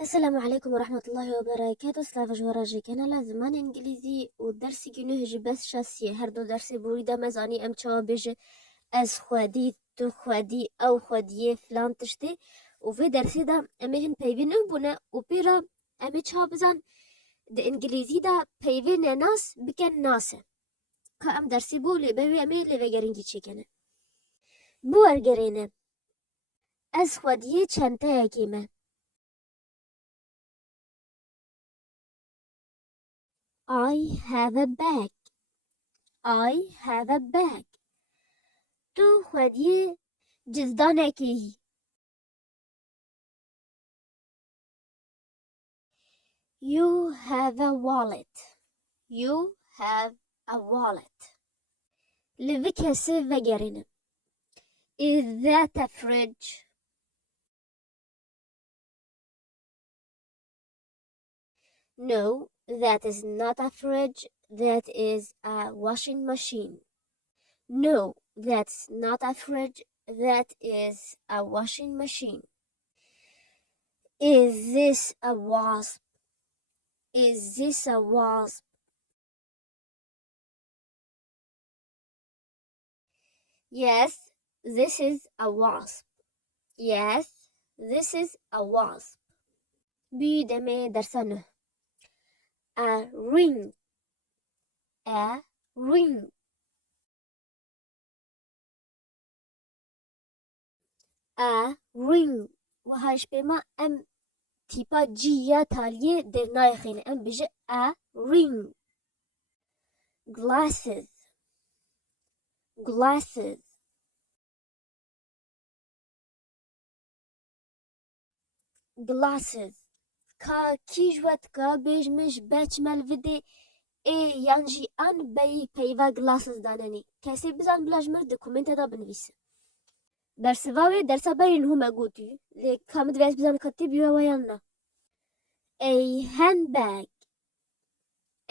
السلام عليكم ورحمة الله وبركاته. سلاف جوراجي كنالا زمان انجليزي ودرسي جنوه جبس شاسية هر دو درسي بوريدا مزاني ام چوا بيجي از خودي تو خودي او خوديه فلان تشتي وفي درسي دا امهن بيبين بنا وبيرا امي چوا بزن د انجليزي دا بيبين ناس بكن ناسه که ام درسي بولي بوي امي لوگرينجي چكنه بو ارگرينه از خوديه چنته اكيمه I have a bag. I have a bag. تو خودی جزدانکی. You have a wallet. You have a wallet. لذك هسه وگرینه. Is that a fridge? No, that is not a fridge. That is a washing machine. No, that's not a fridge. That is a washing machine. Is this a wasp? Is this a wasp? Yes, this is a wasp. Yes, this is a wasp. بيدمي درسانه. A ring. A ring. A ring. وهاش بما ام تيبا جيا تاليه درناي خينه ام بيجي a ring. Glasses. Glasses. Glasses. کا کیجوت کا بیجمش بچمل ویدی ای یانجی ان بی پیوا glasses داننی کسی بزن بلاجمر د کومنت دا بنویسه درس واوی درس باین هما گوتی لی کامد ویس بزن کتی بیوا ویانا a handbag.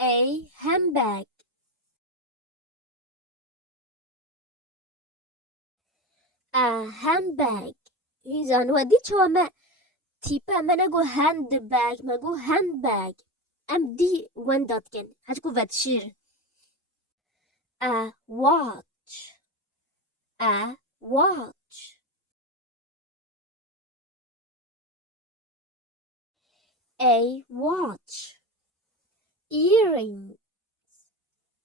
A handbag. A handbag. هیزان ودی چوا ما تیپا ما نگو handbag ما گو handbag ام دی وان داد کن هجکو ودشیر a watch. A watch. A watch. Earrings.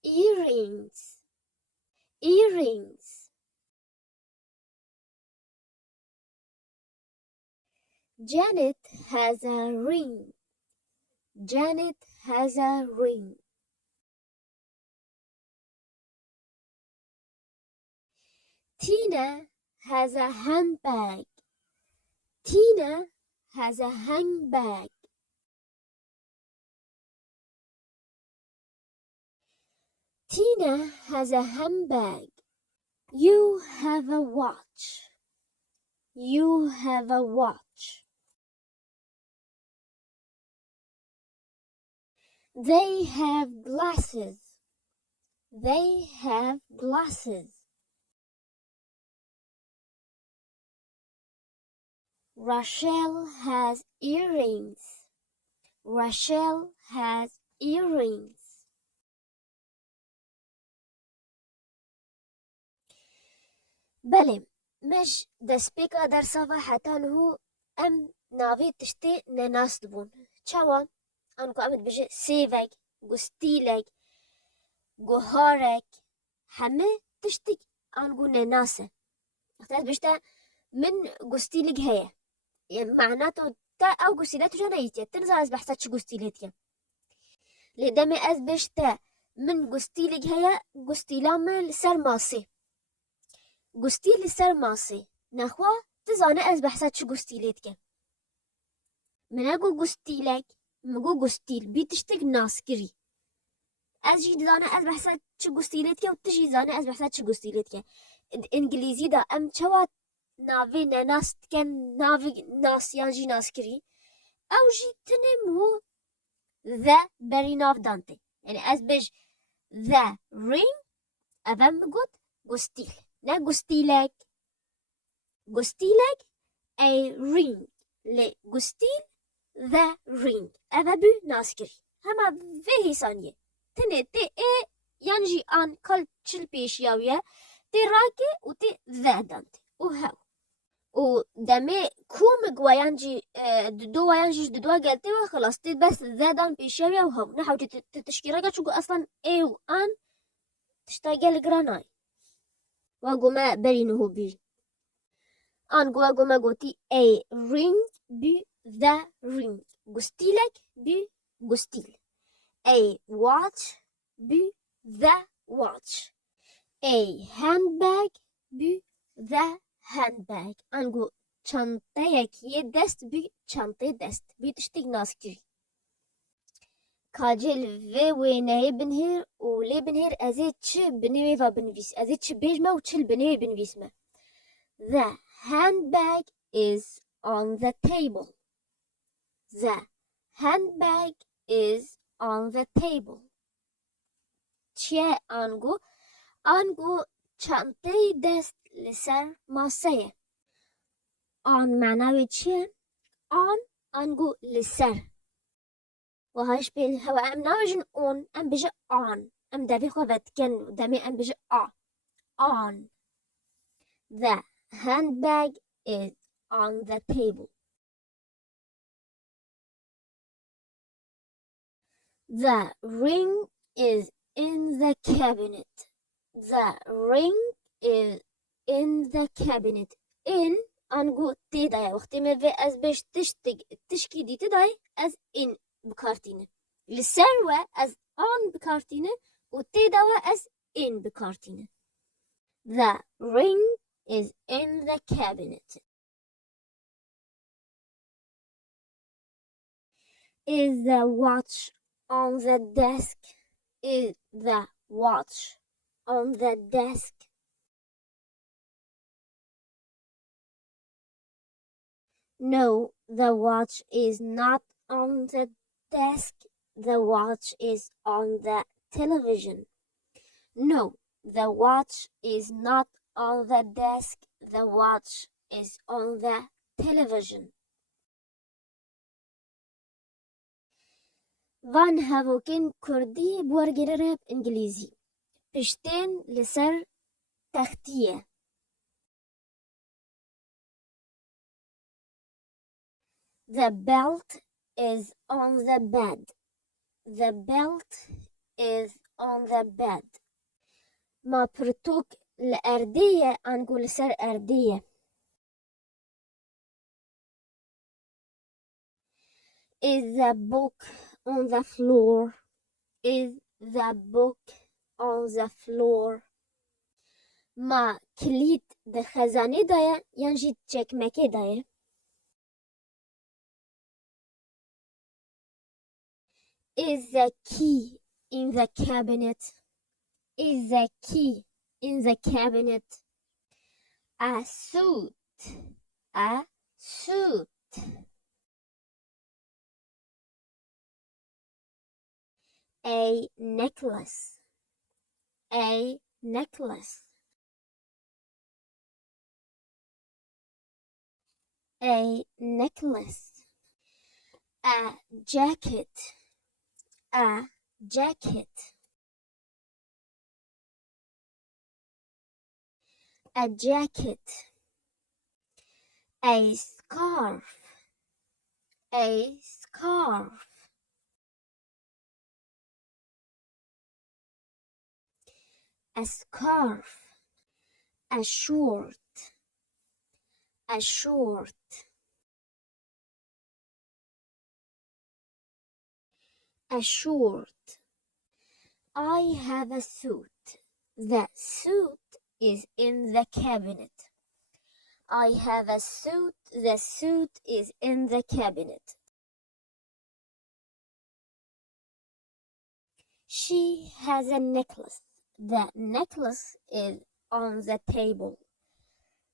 Earrings. Earrings. Janet has a ring. Janet has a ring. Tina has a handbag. Tina has a handbag. Tina has a handbag. You have a watch. You have a watch. They have glasses. They have glasses. Rachel has earrings. Rachel has earrings. بله مش دسپیکا در صفحه حتی هو ام ناوی تشتی نناس دبون چوا انکو امد بجه سیوک گستیلک گوهارک همه تشتی انگو نناسه اختیار بشتا من گستیلک هیا يعني معناته تا او قستيلات جانا يتيا تنزع از بحثات قستيلات لدامي از بشتا من قستيلك هيا قستيلام سر ماسي قستيل سر ماسي نخوا تزاني از بحثات قستيلات من اقو قستيلك مقو قستيل بيتشتك ناس كري از جي زاني از بحثات قستيلات وتجي زاني از بحثات قستيلات انجليزي دا ام چوات ناوی ناس کن ناوی ناس یانجی ناس کری او جی تنم هو ذا بری ناف دانته یعنی از بج ذا رینگ اوام گود گستیل نه گستیلک گستیلک ای رینگ لی گستیل the ring. Eve bü naskiri. Hema ve hisaniye. Tene te e yanji an kal çil peşiyaviye. Te rake u te vedant. U hev. و دمي كوم جوايانجي دو ويانجي دو قالتي وخلاص بس زادان بيشاوية وهو نحو تشكيرا شو أصلا إيو أن تشتاقل جراناي وقوما برينه بي أن قوما قوتي a ring بي the ring قستيلك بي قستيل a watch بي the watch a handbag بي the handbag انگو çantayekî dest bî çantayê dest bî tiştek naskirî kacê li vê wêneyê binêr û lê binêr ez ê çi binêwê ve binivîs ez ê çi bêjme û çi li binêwê binivîsme. The handbag is on the table. The handbag is on the table. Çiye angu çantayê dest li ser maseyê. On معناوي چیه؟ on انگو لسر و هاش بیل هوا ام ناوجن on ام بيجي on ام دبي خوفت كن دمي ام بيجي on. The handbag is on the table. The ring is in the cabinet. The ring is in the cabinet. In انگو تی دای وقتی می وی از بهش تشکی دیتی دای از این بکارتینه لسر و از آن بکارتینه و تی دای از این بکارتینه. The ring is in the cabinet. Is the watch on the desk? Is the watch on the desk? No, the watch is not on the desk. The watch is on the television. No, the watch is not on the desk. The watch is on the television. Van هاوكين كردي بورجرب إنجليزي بشتين لسر تختية. The belt is on the bed. The belt is on the bed. ما برتوك الأردية أنقول سر أردية. Is the book on the floor? Is the book on the floor? ما كليد ده خزانة دايا ينجي تشكمكي دايا. Is the key in the cabinet? Is the key in the cabinet? A suit. A suit. A necklace. A necklace. A necklace. A jacket. A jacket. A jacket. A scarf. A scarf. A scarf. A short. A short. A short. I have a suit. The suit is in the cabinet. I have a suit. The suit is in the cabinet. She has a necklace. The necklace is on the table.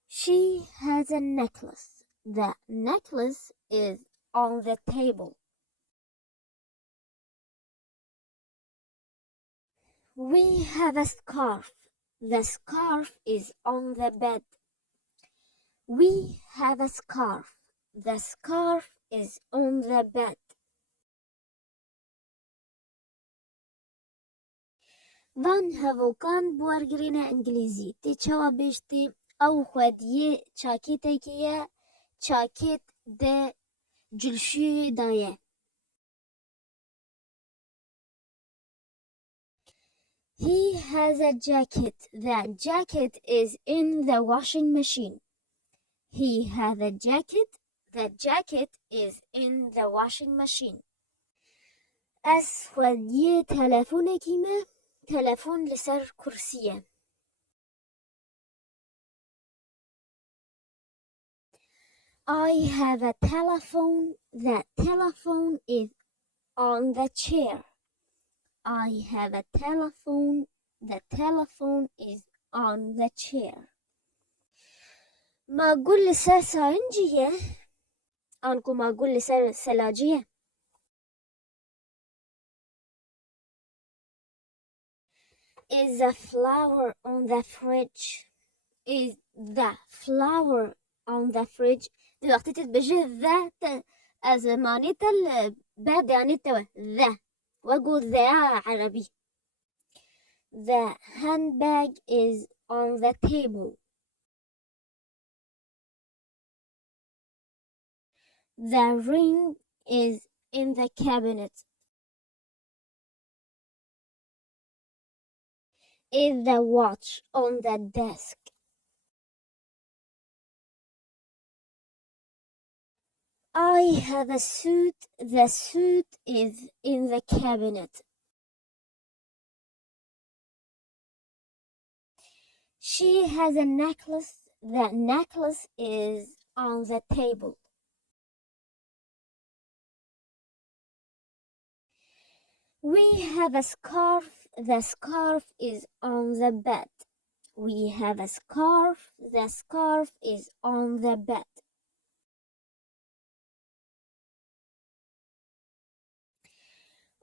She has a necklace. The necklace is on the table. We have a scarf. The scarf is on the bed. We have a scarf. The scarf is on the bed. Van hevokan buargirina Inglîzî tê çawa bêjtê ew xwediyê çakêtekê ye çakêt de cilşûyê da ye. He has a jacket. That jacket is in the washing machine. He has a jacket. That jacket is in the washing machine. Ez xwediyê telefonekî me telefon li ser kursî ye. I have a telephone. That telephone is on the chair. I have a telephone. The telephone is on the chair. معقول li ser sayincî ye an ku معقول li ser selacî ye. Is the flower on the fridge? Is the flower on the fridge? Di wextê tu dibêje the ez manî te li bed yanî te we the wegu the عربî. The handbag is on the table. The ring is in the cabinet. Is the watch on the desk? I have a suit. The suit is in the cabinet. She has a necklace. The necklace is on the table. We have a scarf. The scarf is on the bed. We have a scarf. The scarf is on the bed.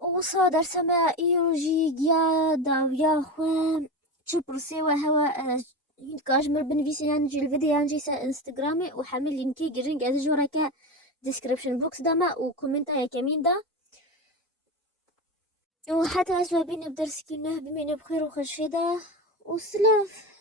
وصا درسا ما إيروجي جيا داويا خو شو برسي وهوا كاجمر بنفيسي ينجي الفيديو ينجي سا انستغرامي وحمل لينكي جرين قاعد جوراكا ديسكريبشن بوكس داما وكومنتا يا كمين دا وحتى أسوا بيني بدرس كنه بمين بخير وخشيدا وسلاف.